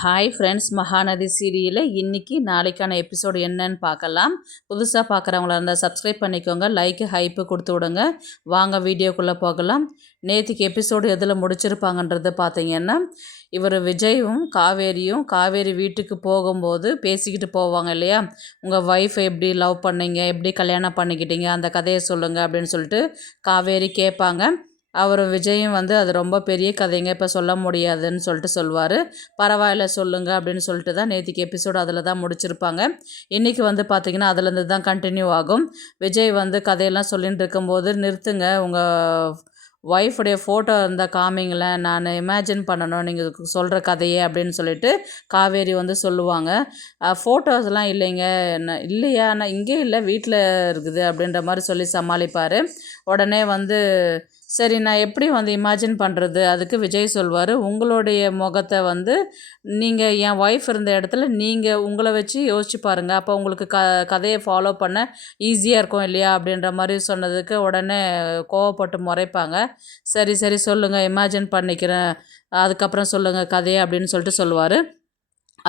Hi friends, Mahanadi சீரியலில் இன்றைக்கி நாளைக்கான எபிசோடு என்னன்னு பார்க்கலாம். புதுசாக பார்க்குறவங்களா இருந்தால் சப்ஸ்கிரைப் பண்ணிக்கோங்க, லைக்கு ஹைப்பு கொடுத்து விடுங்க. வாங்க வீடியோக்குள்ளே போகலாம். நேற்றுக்கு எபிசோடு எதில் முடிச்சிருப்பாங்கன்றது பார்த்தீங்கன்னா, இவர் விஜயும் காவேரி வீட்டுக்கு போகும்போது பேசிக்கிட்டு போவாங்க இல்லையா, உங்கள் ஒய்ஃபை எப்படி லவ் பண்ணீங்க, எப்படி கல்யாணம் பண்ணிக்கிட்டீங்க, அந்த கதையை சொல்லுங்கள் அப்படின்னு சொல்லிட்டு காவேரி கேட்பாங்க. அவர் விஜயும் அது ரொம்ப பெரிய கதைங்க, இப்போ சொல்ல முடியாதுன்னு சொல்லிட்டு சொல்லுவார். பரவாயில்ல சொல்லுங்க அப்படின்னு சொல்லிட்டு தான் நேற்றுக்கு எபிசோடு அதில் தான் முடிச்சிருப்பாங்க. இன்றைக்கி பார்த்திங்கன்னா அதுலேருந்து தான் கண்டினியூ ஆகும். விஜய் கதையெல்லாம் சொல்லிட்டு இருக்கும்போது, நிறுத்துங்க, உங்கள் ஒய்ஃபுடைய ஃபோட்டோ இருந்தால் காமிங்களேன், நான் இமேஜின் பண்ணணும் நீங்கள் சொல்கிற கதையே அப்படின்னு சொல்லிட்டு காவேரி சொல்லுவாங்க. ஃபோட்டோஸ்லாம் இல்லைங்க, என்ன இல்லையா, நான் இங்கே இல்லை வீட்டில் இருக்குது அப்படின்ற மாதிரி சொல்லி சமாளிப்பார். உடனே சரி நான் எப்படி இமேஜின் பண்ணுறது, அதுக்கு விஜய் சொல்வார், உங்களுடைய முகத்தை நீங்கள் என் ஒய்ஃப் இருந்த இடத்துல நீங்கள் உங்களை வச்சு யோசிச்சு பாருங்கள், அப்போ உங்களுக்கு கதையை ஃபாலோ பண்ண ஈஸியாக இருக்கும் இல்லையா அப்படின்ற மாதிரி சொன்னதுக்கு உடனே கோவப்பட்டு முறைப்பாங்க. சரி சரி சொல்லுங்கள், இமேஜின் பண்ணிக்கிறேன், அதுக்கப்புறம் சொல்லுங்கள் கதையை அப்படின்னு சொல்லிட்டு சொல்லுவார்.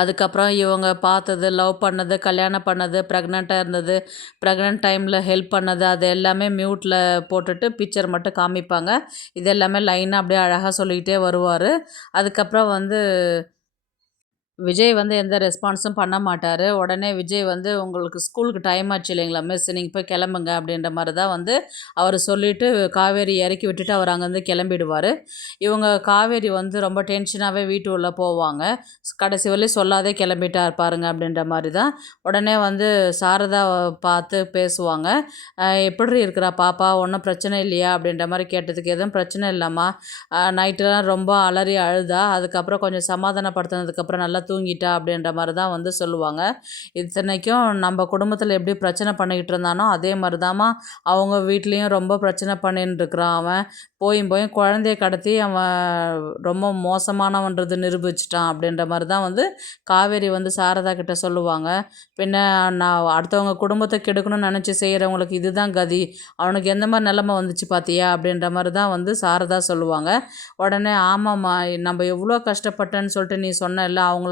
அதுக்கப்புறம் இவங்க பார்த்தது, லவ் பண்ணது, கல்யாணம் பண்ணது, ப்ரெக்னெண்ட்டாக இருந்தது, ப்ரெக்னென்ட் டைமில் ஹெல்ப் பண்ணது, அது எல்லாமே மியூட்டில் போட்டுட்டு பிக்சர் மட்டும் காமிப்பாங்க. இது எல்லாமே லைனாக அப்படியே அழகாக சொல்லிக்கிட்டே வருவார். அதுக்கப்புறம் விஜய் எந்த ரெஸ்பான்ஸும் பண்ண மாட்டார். உடனே விஜய் உங்களுக்கு ஸ்கூலுக்கு டைம் ஆச்சு இல்லைங்களா மிஸ், நீங்கள் போய் கிளம்புங்க அப்படின்ற மாதிரி தான் அவர் சொல்லிவிட்டு காவேரி இறக்கி விட்டுட்டு அவர் அங்கேருந்து கிளம்பிடுவார். இவங்க காவேரி ரொம்ப டென்ஷனாகவே வீட்டு உள்ளே போவாங்க. கடைசி வரையும் சொல்லாதே கிளம்பிட்டார் பாருங்க அப்படின்ற மாதிரி தான். உடனே சாரதா பார்த்து பேசுவாங்க. எப்படி இருக்கிறா பாப்பா, ஒன்றும் பிரச்சனை இல்லையா அப்படின்ற மாதிரி கேட்டதுக்கு, எதுவும் பிரச்சனை இல்லைம்மா, நைட்டெலாம் ரொம்ப அலறி அழுதா, அதுக்கப்புறம் கொஞ்சம் சமாதானப்படுத்தினதுக்கப்புறம் நல்லா தூங்கிட்டா அப்படின்ற மாதிரி தான் சொல்லுவாங்க. இத்தனைக்கும் நம்ம குடும்பத்தில் எப்படி பிரச்சனை பண்ணிக்கிட்டு இருந்தானோ அதே மாதிரி தாம்மா அவங்க வீட்லேயும் ரொம்ப பிரச்சனை பண்ணின்னு இருக்கிறான். அவன் போய் குழந்தைய கடத்தி அவன் ரொம்ப மோசமானவன்றது நிரூபிச்சிட்டான் அப்படின்ற மாதிரி தான் காவேரி சாரதா கிட்ட சொல்லுவாங்க. பின்ன நான் அடுத்தவங்க குடும்பத்தை கெடுக்கணும்னு நினச்சி செய்கிறவங்களுக்கு இதுதான் கதி, அவனுக்கு எந்த மாதிரி நிலைமை வந்துச்சு பார்த்தியா அப்படின்ற மாதிரி தான் சாரதா சொல்லுவாங்க. உடனே ஆமாம்மா, நம்ம எவ்வளோ கஷ்டப்பட்டேன்னு சொல்லிட்டு நீ சொன்ன இல்லை, அவங்களால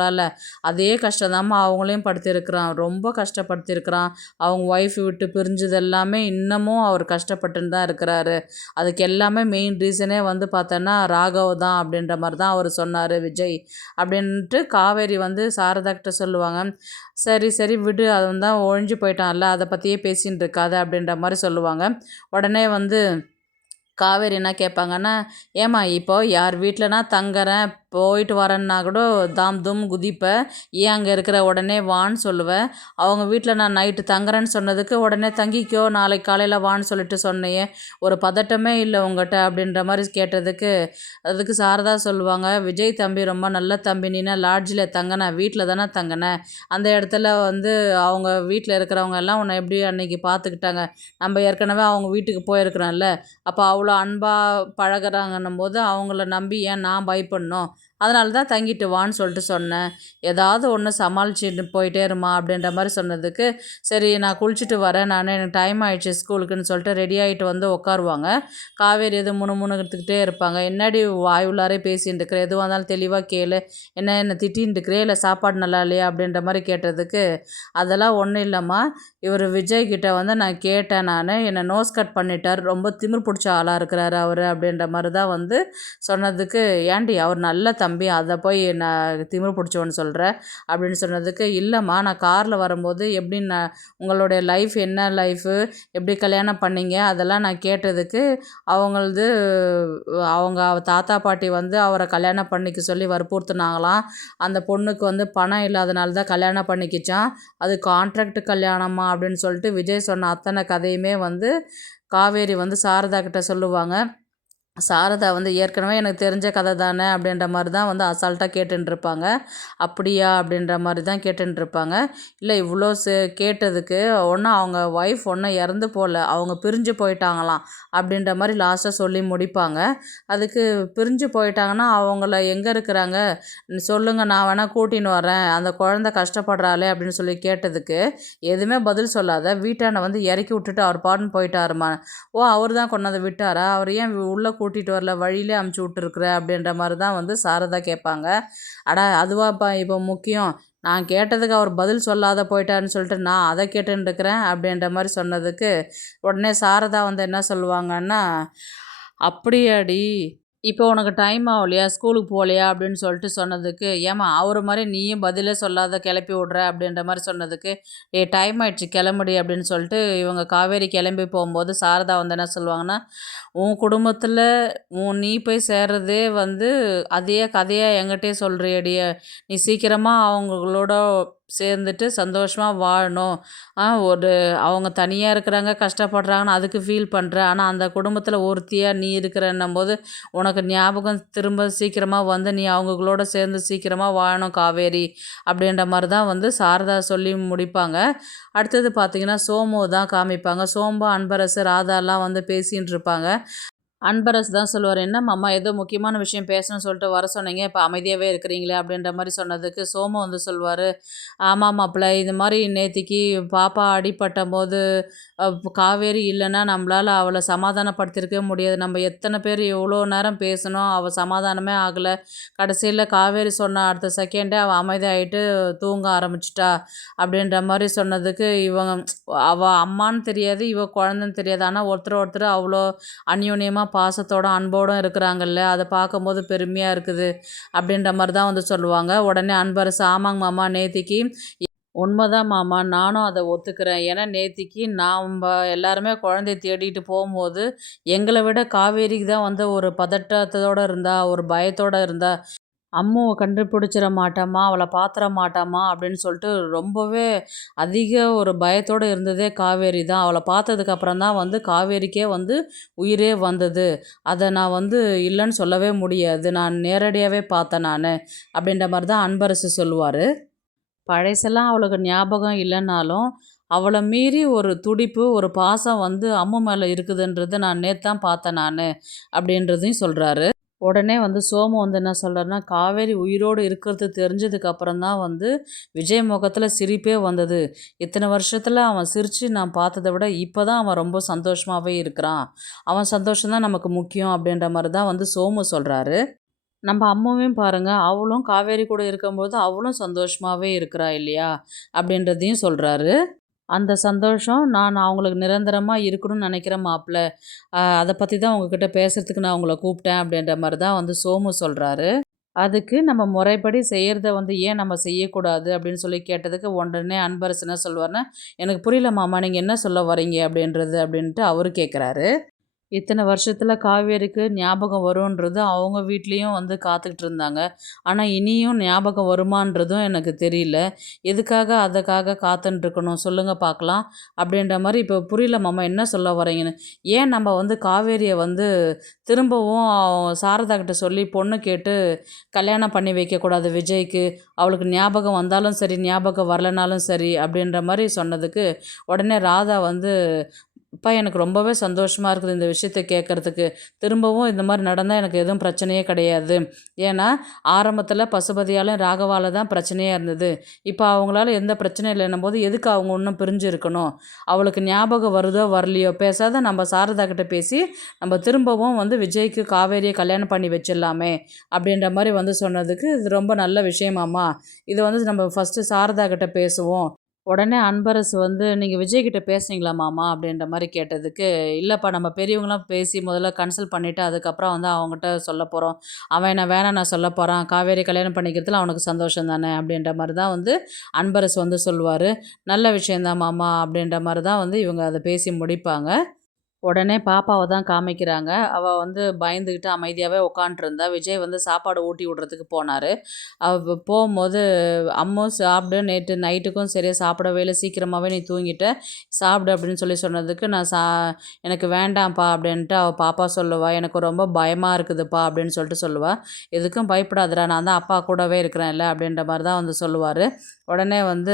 அதே கஷ்டம்தாம்மா அவங்களையும் படுத்திருக்கிறான், ரொம்ப கஷ்டப்படுத்திருக்கிறான். அவங்க ஒய்ஃப் விட்டு பிரிஞ்சது எல்லாமே இன்னமும் அவர் கஷ்டப்பட்டுன்னு தான் இருக்கிறாரு. அதுக்கு எல்லாமே மெயின் ரீசனே பார்த்தோன்னா ராகவ் தான் அப்படின்ற மாதிரி தான் அவர் சொன்னார் விஜய் அப்படின்ட்டு காவேரி சாரதா கிட்ட சொல்லுவாங்க. சரி சரி விடு, அவன் தான் ஒழிஞ்சு போயிட்டான்ல, அதை பற்றியே பேசின்னு இருக்காது அப்படின்ற மாதிரி சொல்லுவாங்க. உடனே காவேரி என்ன கேட்பாங்கன்னா, ஏம்மா இப்போ யார் வீட்டிலனா தங்குறேன் போயிட்டு வரேன்னா கூட தாம் தும் குதிப்பேன், ஏன் அங்கே இருக்கிற உடனே வான்னு சொல்லுவேன். அவங்க வீட்டில் நான் நைட்டு தங்குறேன்னு சொன்னதுக்கு உடனே தங்கிக்கோ நாளைக்கு காலையில் வான்னு சொல்லிட்டு சொன்னையே, ஒரு பதட்டமே இல்லை உங்கள்கிட்ட அப்படின்ற மாதிரி கேட்டதுக்கு, அதுக்கு சாரதா சொல்லுவாங்க, விஜய் தம்பி ரொம்ப நல்ல தம்பி, நீனா லாட்ஜில் தங்கின, வீட்டில் தானே தங்கினேன், அந்த இடத்துல அவங்க வீட்டில் இருக்கிறவங்க எல்லாம் உன்னை எப்படி அன்னைக்கு பார்த்துக்கிட்டாங்க, நம்ம ஏற்கனவே அவங்க வீட்டுக்கு போயிருக்கிறோம்ல, அப்போ அவ்வளோ அன்பாக பழகிறாங்கன்னும் போது அவங்கள நம்பி ஏன் நான் பயப்படணும், அதனால தான் தங்கிட்டு வான்னு சொல்லிட்டு சொன்னேன், ஏதாவது ஒன்று சமாளிச்சுட்டு போயிட்டே இருமா அப்படின்ற மாதிரி சொன்னதுக்கு, சரி நான் குளிச்சுட்டு வரேன், எனக்கு டைம் ஆகிடுச்சு ஸ்கூலுக்குன்னு சொல்லிட்டு ரெடி ஆகிட்டு உட்காருவாங்க. காவேரி எது முணுமுணுத்துக்கிட்டே இருப்பாங்க. என்னடி வாய் உள்ளாரே பேசின்னு இருக்கிற, எதுவாக இருந்தாலும் தெளிவாக கேளு, என்ன திட்டின்னு இருக்கிறே இல்லை சாப்பாடு நல்லா இல்லையா அப்படின்ற மாதிரி கேட்டதுக்கு, அதெல்லாம் ஒன்றும் இல்லைம்மா, இவர் விஜய்கிட்ட நான் கேட்டேன், என்னை நோஸ் கட் பண்ணிட்டார், ரொம்ப திமிர் பிடிச்ச ஆளாக இருக்கிறாரு அவர் அப்படின்ற மாதிரி தான் சொன்னதுக்கு, ஏன்டி அவர் நல்ல தம்பி, அதை போய் நான் திமிர் பிடிச்சவன்னு சொல்கிறேன் அப்படின்னு சொன்னதுக்கு, இல்லைம்மா நான் காரில் வரும்போது எப்படி உங்களுடைய லைஃப் என்ன லைஃபு, எப்படி கல்யாணம் பண்ணீங்க அதெல்லாம் நான் கேட்டதுக்கு, அவங்க தாத்தா பாட்டி அவரை கல்யாணம் பண்ணிக்க சொல்லி வற்புறுத்துனாங்களாம். அந்த பொண்ணுக்கு பணம் இல்லாதனால தான் கல்யாணம் பண்ணிக்கிச்சான், அது கான்ட்ராக்ட் கல்யாணமா அப்படின்னு சொல்லிட்டு விஜய் சொன்ன அத்தனை கதையுமே காவேரி சாரதா கிட்ட சொல்லுவாங்க. சாரதா ஏற்கனவே எனக்கு தெரிஞ்ச கதை தானே அப்படின்ற மாதிரி தான் அசால்ட்டாக கேட்டுருப்பாங்க. அப்படியா அப்படின்ற மாதிரி தான் கேட்டுருப்பாங்க. இல்லை இவ்வளோ கேட்டதுக்கு ஒன்றும் அவங்க ஒய்ஃப் ஒன்றும் இறந்து போகல, அவங்க பிரிஞ்சு போயிட்டாங்களாம் அப்படின்ற மாதிரி லாஸ்ட்டாக சொல்லி முடிப்பாங்க. அதுக்கு பிரிஞ்சு போயிட்டாங்கன்னா அவங்கள எங்கே இருக்கிறாங்க சொல்லுங்கள், நான் வேணால் கூட்டின்னு வரேன், அந்த குழந்தை கஷ்டப்படுறாளே அப்படின்னு சொல்லி கேட்டதுக்கு எதுவுமே பதில் சொல்லாத வீட்டானை இறக்கி விட்டுட்டு அவர் பாட்டுன்னு போயிட்டாருமா. ஓ அவர் தான் கொண்டாந்து விட்டாரா, அவர் ஏன் உள்ளே கூட்டி கூட்டிகிட்டு வரல, வழியிலே அமுச்சு விட்டுருக்குற அப்படின்ற மாதிரி தான் வந்து சாரதா கேட்பாங்க. அடா அதுவாப்பா இப்போ முக்கியம், நான் கேட்டதுக்கு அவர் பதில் சொல்லாத போயிட்டாருன்னு சொல்லிட்டு நான் அதை கேட்டுன்னு இருக்கிறேன் அப்படின்ற மாதிரி சொன்னதுக்கு உடனே சாரதா வந்து என்ன சொல்லுவாங்கன்னா, அப்படியாடி, இப்போ உனக்கு டைம் ஆகலையா, ஸ்கூலுக்கு போகலையா அப்படின்னு சொல்லிட்டு சொன்னதுக்கு, ஏம்மா அவர் மாதிரி நீயும் பதிலே சொல்லாத கிளப்பி விட்ற அப்படின்ற மாதிரி சொன்னதுக்கு, டைம் ஆயிடுச்சு கிளம்புடி அப்படின்னு சொல்லிட்டு இவங்க காவேரி கிளம்பி போகும்போது சாரதா வந்து என்ன சொல்லுவாங்கன்னா, உன் குடும்பத்தில் நீ போய் சேர்றதே வந்து அதே கதையாக என்கிட்டயே சொல்கிறியடி, நீ சீக்கிரமாக அவங்களோட சேர்ந்துட்டு சந்தோஷமாக வாழணும். ஒரு அவங்க தனியாக இருக்கிறாங்க, கஷ்டப்படுறாங்கன்னு அதுக்கு ஃபீல் பண்ணுற, ஆனால் அந்த குடும்பத்தில் ஒருத்தியாக நீ இருக்கிறன்னும் போது உனக்கு ஞாபகம் திரும்ப சீக்கிரமாக வந்து நீ அவங்களோட சேர்ந்து சீக்கிரமாக வாழணும் காவேரி அப்படின்ற மாதிரி தான் வந்து சாரதா சொல்லி முடிப்பாங்க. அடுத்தது பார்த்திங்கன்னா சோமு தான் காமிப்பாங்க. சோம்பு, அன்பரசு, ராதாலாம் வந்து பேசின்னு இருப்பாங்க. அன்பரசு தான் சொல்லுவார், என்னம்மா ஏதோ முக்கியமான விஷயம் பேசணும்னு சொல்லிட்டு வர சொன்னீங்க, இப்போ அமைதியாகவே இருக்கிறீங்களே அப்படின்ற மாதிரி சொன்னதுக்கு சோமு வந்து சொல்லுவார், ஆமாம் மாப்பிள்ள, இது மாதிரி நேத்திக்கு பாப்பா அடிபட்ட போது காவேரி இல்லைன்னா நம்மளால் அவளை சமாதானப்படுத்திருக்கவே முடியாது. நம்ம எத்தனை பேர் எவ்வளோ நேரம் பேசணும், அவள் சமாதானமே ஆகலை. கடைசியில் காவேரி சொன்ன அடுத்த செகண்டே அவள் அமைதியாகிட்டு தூங்க ஆரம்பிச்சிட்டா அப்படின்ற மாதிரி சொன்னதுக்கு இவங்க அவள் அம்மான்னு தெரியாது, இவள் குழந்தைன்னு தெரியாது, ஆனால் ஒருத்தர் அவ்வளோ அந்யோன்யமாக பாசத்தோட அன்போடும் இருக்கிறாங்கல்ல, அதை பார்க்கும்போது பெருமையாக இருக்குது அப்படின்ற மாதிரி தான் வந்து சொல்லுவாங்க. உடனே அன்பரசு, ஆமாங்க மாமா, நேத்திக்கு உண்மைதான் மாமா, நானும் அதை ஒத்துக்கிறேன். ஏன்னா நேத்திக்கு நாம் எல்லாருமே குழந்தைய தேடிட்டு போகும்போது எங்களை விட காவேரிக்கு தான் வந்து ஒரு பதட்டத்தோடு இருந்தா, ஒரு பயத்தோடு இருந்தா, அம்முவை கண்டுபிடிச்சிட மாட்டாமா, அவளை பாத்திர மாட்டாமா அப்படின்னு சொல்லிட்டு ரொம்பவே அதிக ஒரு பயத்தோடு இருந்ததே காவேரி தான். அவளை பார்த்ததுக்கப்புறம் தான் வந்து காவேரிக்கே வந்து உயிரே வந்தது. அதை நான் வந்து இல்லைன்னு சொல்லவே முடியாது, நான் நேரடியாகவே பார்த்தேன் நான் அப்படின்ற மாதிரி தான் அன்பரசு சொல்லுவார். பழசெல்லாம் அவளுக்கு ஞாபகம் இல்லைன்னாலும் அவளை மீறி ஒரு துடிப்பு, ஒரு பாசம் வந்து அம்மு மேலே இருக்குதுன்றதை நான் நேற்று தான் பார்த்தேன் நான் அப்படின்றதையும் சொல்கிறாரு. உடனே வந்து சோமு வந்து என்ன சொல்கிறாருன்னா, காவேரி உயிரோடு இருக்கிறது தெரிஞ்சதுக்கு அப்புறம் தான் வந்து விஜய் முகத்தில் சிரிப்பே வந்தது. இத்தனை வருஷத்தில் அவன் சிரித்து நான் பார்த்ததை விட இப்போ தான் அவன் ரொம்ப சந்தோஷமாகவே இருக்கிறான். அவன் சந்தோஷம் தான் நமக்கு முக்கியம் அப்படின்ற மாதிரி தான் வந்து சோமு சொல்கிறாரு. நம்ம அம்மாவையும் பாருங்கள், அவளும் காவேரி கூட இருக்கும்போது அவளும் சந்தோஷமாகவே இருக்கிறா இல்லையா அப்படின்றதையும் சொல்கிறாரு. அந்த சந்தோஷம் நான் அவங்களுக்கு நிரந்தரமாக இருக்கணும்னு நினைக்கிறேன் மாப்பிள்ள. அதை பற்றி தான் உங்ககிட்ட பேசுகிறதுக்கு நான் உங்களை கூப்பிட்டேன் அப்படின்ற மாதிரி தான் வந்து சோமு சொல்கிறாரு. அதுக்கு நம்ம முறைப்படி செய்கிறத வந்து ஏன் நம்ம செய்யக்கூடாது அப்படின்னு சொல்லி கேட்டதுக்கு உடனே அன்பரசு என்ன சொல்லுவார்னா, எனக்கு புரியல மாமா, நீங்கள் என்ன சொல்ல வரீங்க அப்படின்றது அப்படின்ட்டு அவரு கேட்குறாரு. இத்தனை வருஷத்தில் காவேரிக்கு ஞாபகம் வரும்ன்றது அவங்க வீட்லேயும் வந்து காத்துக்கிட்டு இருந்தாங்க. ஆனால் இனியும் ஞாபகம் வருமான்றதும் எனக்கு தெரியல. எதுக்காக அதுக்காக காத்துன்ட்ருக்கணும் சொல்லுங்கள் பார்க்கலாம் அப்படின்ற மாதிரி இப்போ புரியல மாமா, என்ன சொல்ல வரீங்கன்னு. ஏன் நம்ம வந்து காவேரியை வந்து திரும்பவும் சாரதா கிட்ட சொல்லி பொண்ணு கேட்டு கல்யாணம் பண்ணி வைக்கக்கூடாது விஜய்க்கு, அவளுக்கு ஞாபகம் வந்தாலும் சரி ஞாபகம் வரலனாலும் சரி அப்படின்ற மாதிரி சொன்னதுக்கு உடனே ராதா வந்து, அப்பா எனக்கு ரொம்பவே சந்தோஷமாக இருக்குது இந்த விஷயத்த கேட்குறதுக்கு. திரும்பவும் இந்த மாதிரி நடந்தால் எனக்கு எதுவும் பிரச்சனையே கிடையாது. ஏன்னா ஆரம்பத்தில் பசுபதியாலும் ராகவால தான் பிரச்சனையாக இருந்தது. இப்போ அவங்களால எந்த பிரச்சனையும் இல்லைன்னும் போது எதுக்கு அவங்க இன்னும் பிரிஞ்சு இருக்கணும். அவளுக்கு ஞாபகம் வருதோ வரலையோ, பேசாத நம்ம சாரதா கிட்ட பேசி நம்ம திரும்பவும் வந்து விஜய்க்கு காவேரியை கல்யாணம் பண்ணி வச்சிடலாமே அப்படின்ற மாதிரி வந்து சொன்னதுக்கு, இது ரொம்ப நல்ல விஷயமாம்மா, இதை வந்து நம்ம ஃபஸ்ட்டு சாரதா கிட்ட பேசுவோம். உடனே அன்பரசு வந்து, நீங்கள் விஜய்கிட்ட பேசுனீங்களா மாமா அப்படின்ற மாதிரி கேட்டதுக்கு, இல்லைப்பா, நம்ம பெரியவங்களாம் பேசி முதல்ல கன்சல்ட் பண்ணிவிட்டு அதுக்கப்புறம் வந்து அவங்ககிட்ட சொல்ல போகிறோம். அவன் என்ன வேணாம் நான் சொல்ல போகிறான், காவேரி கல்யாணம் பண்ணிக்கிறதுல அவனுக்கு சந்தோஷம் தானே அப்படின்ற மாதிரி தான் வந்து அன்பரசு வந்து சொல்லுவார். நல்ல விஷயந்தான் மாமா அப்படின்ற மாதிரி தான் வந்து இவங்க அதை பேசி முடிப்பாங்க. உடனே பாப்பாவை தான் காமிக்கிறாங்க. அவள் வந்து பயந்துக்கிட்டு அமைதியாகவே உட்காண்ட்ருந்தா. விஜய் வந்து சாப்பாடு ஊட்டி விட்றதுக்கு போனார். அவ போகும்போது, அம்மு சாப்பிடு, நேற்று நைட்டுக்கும் சரியாக சாப்பிடவே இல்லை, சீக்கிரமாகவே நீ தூங்கிட்ட, சாப்பிடு அப்படின்னு சொல்லி சொன்னதுக்கு, நான் எனக்கு வேண்டாம்ப்பா அப்படின்ட்டு அவள் பாப்பா சொல்லுவாள். எனக்கு ரொம்ப பயமாக இருக்குதுப்பா அப்படின்னு சொல்லிட்டு சொல்லுவாள். எதுக்கும் பயப்படாதடா, நான் தான் அப்பா கூடவே இருக்கிறேன்ல அப்படின்ற மாதிரி தான் வந்து சொல்லுவார். உடனே வந்து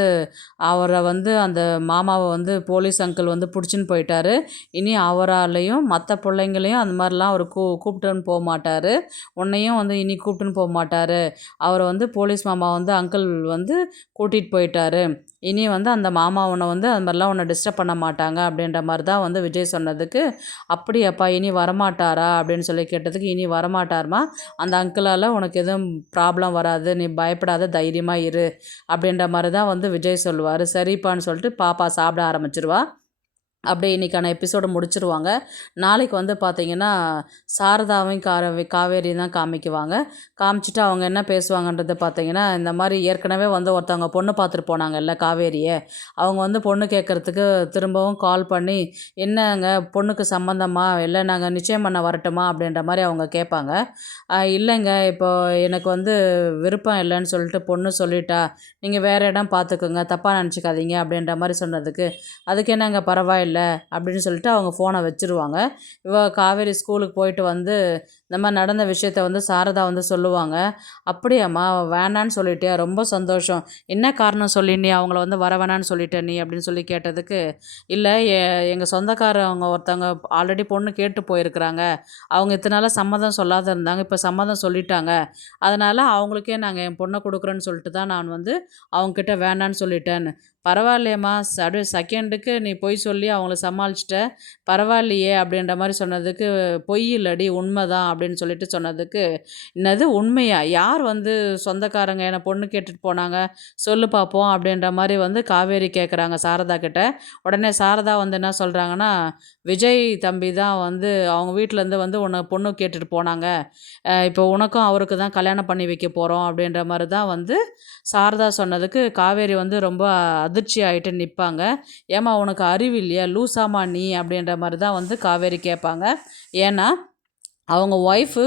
அவரை வந்து அந்த மாமாவை வந்து போலீஸ் அங்கிள் வந்து பிடிச்சின்னு போயிட்டாரு. இனி அவராலையும் மற்ற பிள்ளைங்களையும் அந்த மாதிரிலாம் அவர் கூப்பிட்டுன்னு போக மாட்டார். உன்னையும் வந்து இனி கூப்பிட்டுன்னு போக மாட்டார். அவரை வந்து போலீஸ் மாமா வந்து அங்கிள் வந்து கூட்டிகிட்டு போயிட்டாரு. இனி வந்து அந்த மாமா உன்னை வந்து அது மாதிரிலாம் உன்னை டிஸ்டர்ப் பண்ண மாட்டாங்க அப்படின்ற மாதிரி தான் வந்து விஜய் சொன்னதுக்கு, அப்படியாப்பா இனி வரமாட்டாரா அப்படின்னு சொல்லி கேட்டதுக்கு, இனி வரமாட்டார்மா, அந்த அங்கிளால் உனக்கு எதுவும் ப்ராப்ளம் வராது, நீ பயப்படாத, தைரியமாக இரு அப்படின்ற மாதிரி தான் வந்து விஜய் சொல்லுவார். சரிப்பான்னு சொல்லிட்டு பாப்பா சாப்பிட ஆரம்பிச்சிருவா. அப்படியே இன்றைக்கான எபிசோட முடிச்சிருவாங்க. நாளைக்கு வந்து பார்த்தீங்கன்னா, சாரதாவையும் காவேரியும் தான் காமிக்குவாங்க. காமிச்சிட்டு அவங்க என்ன பேசுவாங்கன்றது பார்த்தீங்கன்னா, இந்த மாதிரி ஏற்கனவே வந்து ஒருத்தவங்க பொண்ணு பார்த்துட்டு போனாங்கல்ல காவேரிய, அவங்க வந்து பொண்ணு கேட்குறதுக்கு திரும்பவும் கால் பண்ணி, "என்னங்க பொண்ணுக்கு சம்மந்தமா? இல்லை நாங்கள் நிச்சயம் பண்ண வரட்டுமா?" அப்படின்ற மாதிரி அவங்க கேட்பாங்க. இல்லைங்க, இப்போ எனக்கு வந்து விருப்பம் இல்லைன்னு சொல்லிட்டு பொண்ணு சொல்லிட்டா, நீங்கள் வேறு இடம் பார்த்துக்கோங்க, தப்பாக நினச்சிக்காதீங்க அப்படின்ற மாதிரி சொன்னதுக்கு, "அதுக்கு என்னங்க பரவாயில்ல" அப்படின்னு சொல்லிட்டு அவங்க ஃபோனை வச்சுருவாங்க. காவேரி ஸ்கூலுக்கு போயிட்டு வந்து இந்த மாதிரி நடந்த விஷயத்த வந்து சாரதா வந்து சொல்லுவாங்க. "அப்படியாம்மா, வேணான்னு சொல்லிட்டியா? ரொம்ப சந்தோஷம். என்ன காரணம் சொல்லி நீ அவங்கள வந்து வர வேணான்னு சொல்லிட்ட நீ?" அப்படின்னு சொல்லி கேட்டதுக்கு, "இல்லை, எங்கள் சொந்தக்காரவங்க ஒருத்தவங்க ஆல்ரெடி பொண்ணு கேட்டு போயிருக்கிறாங்க. அவங்க இத்தனை நாளாக சம்மதம் சொல்லாத இருந்தாங்க. இப்போ சம்மதம் சொல்லிட்டாங்க. அதனால் அவங்களுக்கே நாங்கள் என் பொண்ணை கொடுக்குறோன்னு சொல்லிட்டு தான் நான் வந்து அவங்கக்கிட்ட வேணான்னு சொல்லிட்டேன்னு." "பரவாயில்லையம்மா, அப்படியே செகண்டுக்கு நீ பொய் சொல்லி அவங்கள சமாளிச்சிட்ட, பரவாயில்லையே" அப்படின்ற மாதிரி சொன்னதுக்கு, "பொய் இல்லடி, உண்மைதான்" அப்படின்னு சொல்லிட்டு சொன்னதுக்கு, "என்னது உண்மையா? யார் வந்து சொந்தக்காரங்க என்னை பொண்ணு கேட்டுட்டு போனாங்க? சொல்லு பார்ப்போம்" அப்படின்ற மாதிரி வந்து காவேரி கேட்குறாங்க சாரதா கிட்ட. உடனே சாரதா வந்து என்ன சொல்கிறாங்கன்னா, "விஜய் தம்பி தான் வந்து அவங்க வீட்டிலேருந்து வந்து உன்னை பொண்ணு கேட்டுட்டு போனாங்க. இப்போ உனக்கும் அவருக்கு தான் கல்யாணம் பண்ணி வைக்க போகிறோம்" அப்படின்ற மாதிரி தான் வந்து சாரதா சொன்னதுக்கு, காவேரி வந்து ரொம்ப அதிர்ச்சி ஆகிட்டு நிற்பாங்க. "ஏம்மா உனக்கு அறிவு இல்லையா? லூசாம்மா நீ?" அப்படின்ற மாதிரி தான் வந்து காவேரி கேட்பாங்க. ஏன்னா அவங்க ஒய்ஃபு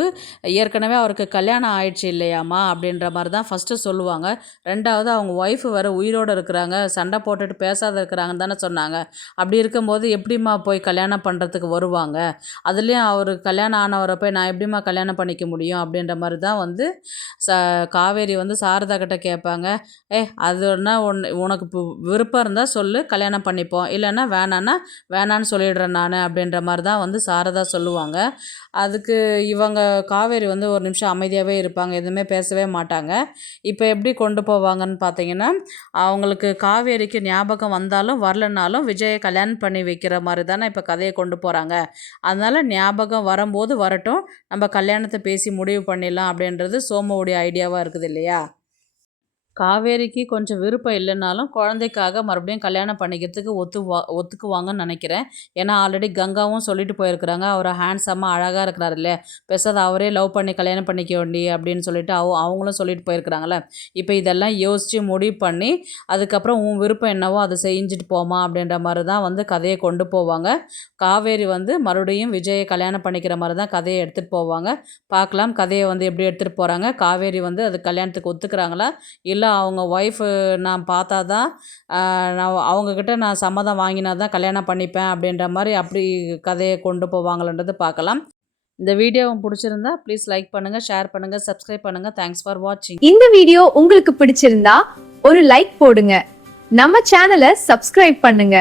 ஏற்கனவே அவருக்கு கல்யாணம் ஆயிடுச்சு இல்லையாம்மா அப்படின்ற மாதிரி தான் ஃபஸ்ட்டு சொல்லுவாங்க. 2வது அவங்க ஒய்ஃபு வேறு உயிரோடு இருக்கிறாங்க, சண்டை போட்டுட்டு பேசாத இருக்கிறாங்கன்னு தானே சொன்னாங்க. அப்படி இருக்கும்போது எப்படிம்மா போய் கல்யாணம் பண்ணுறதுக்கு வருவாங்க? அதுலேயும் அவர் கல்யாணம் ஆனவரை போய் நான் எப்படிம்மா கல்யாணம் பண்ணிக்க முடியும் அப்படின்ற மாதிரி தான் வந்து காவேரி வந்து சாரதா கிட்ட கேட்பாங்க. அதுன்னா உனக்கு இப்போ விருப்பம் இருந்தால் சொல்லு, கல்யாணம் பண்ணிப்போம், இல்லைன்னா வேணான்னு சொல்லிடுறேன் நான் அப்படின்ற மாதிரி தான் வந்து சாரதா சொல்லுவாங்க. அதுக்கு இவங்க காவேரி வந்து ஒரு நிமிஷம் அமைதியாகவே இருப்பாங்க, எதுவுமே பேசவே மாட்டாங்க. இப்போ எப்படி கொண்டு போவாங்கன்னு பார்த்தீங்கன்னா, அவங்களுக்கு காவேரிக்கு ஞாபகம் வந்தாலும் வரலனாலும் விஜயை கல்யாணம் பண்ணி வைக்கிற மாதிரி தானே இப்போ கதையை கொண்டு போகிறாங்க. அதனால் ஞாபகம் வரும்போது வரட்டும், நம்ம கல்யாணத்தை பேசி முடிவு பண்ணிடலாம் அப்படின்றது சோமுவோடைய ஐடியாவாக இருக்குது இல்லையா? காவேரிக்கு கொஞ்சம் விருப்பம் இல்லைனாலும் குழந்தைக்காக மறுபடியும் கல்யாணம் பண்ணிக்கிறதுக்கு ஒத்துக்குவாங்கன்னு நினைக்கிறேன். ஏன்னா ஆல்ரெடி கங்காவும் சொல்லிட்டு போயிருக்கிறாங்க, அவர் ஹேண்ட்ஸமாக அழகாக இருக்கிறாரு இல்லையா, பெருசாக அவரே லவ் பண்ணி கல்யாணம் பண்ணிக்க வேண்டி அப்படின்னு சொல்லிட்டு அவங்களும் சொல்லிட்டு போயிருக்கிறாங்களே. இப்போ இதெல்லாம் யோசித்து முடிவு பண்ணி அதுக்கப்புறம் உன் விருப்பம் என்னவோ அதை செஞ்சுட்டு போமா அப்படின்ற மாதிரி தான் வந்து கதையை கொண்டு போவாங்க. காவேரி வந்து மறுபடியும் விஜயை கல்யாணம் பண்ணிக்கிற மாதிரி தான் கதையை எடுத்துகிட்டு போவாங்க. பார்க்கலாம் கதையை வந்து எப்படி எடுத்துகிட்டு போகிறாங்க. காவேரி வந்து அது கல்யாணத்துக்கு ஒத்துக்கிறாங்களா, இல்லை அவங்க ஒய்ஃபு நான் பார்த்தா தான் நான் அவங்கக்கிட்ட நான் சம்மதம் வாங்கினா தான் கல்யாணம் பண்ணிப்பேன் அப்படின்ற மாதிரி அப்படி கதையை கொண்டு போவாங்களான்றது பார்க்கலாம். இந்த வீடியோ பிடிச்சிருந்தா ப்ளீஸ் லைக் பண்ணுங்கள், ஷேர் பண்ணுங்கள், சப்ஸ்கிரைப் பண்ணுங்கள். தேங்க்ஸ் ஃபார் வாட்சிங். இந்த வீடியோ உங்களுக்கு பிடிச்சிருந்தா ஒரு லைக் போடுங்க, நம்ம சேனலை சப்ஸ்கிரைப் பண்ணுங்க.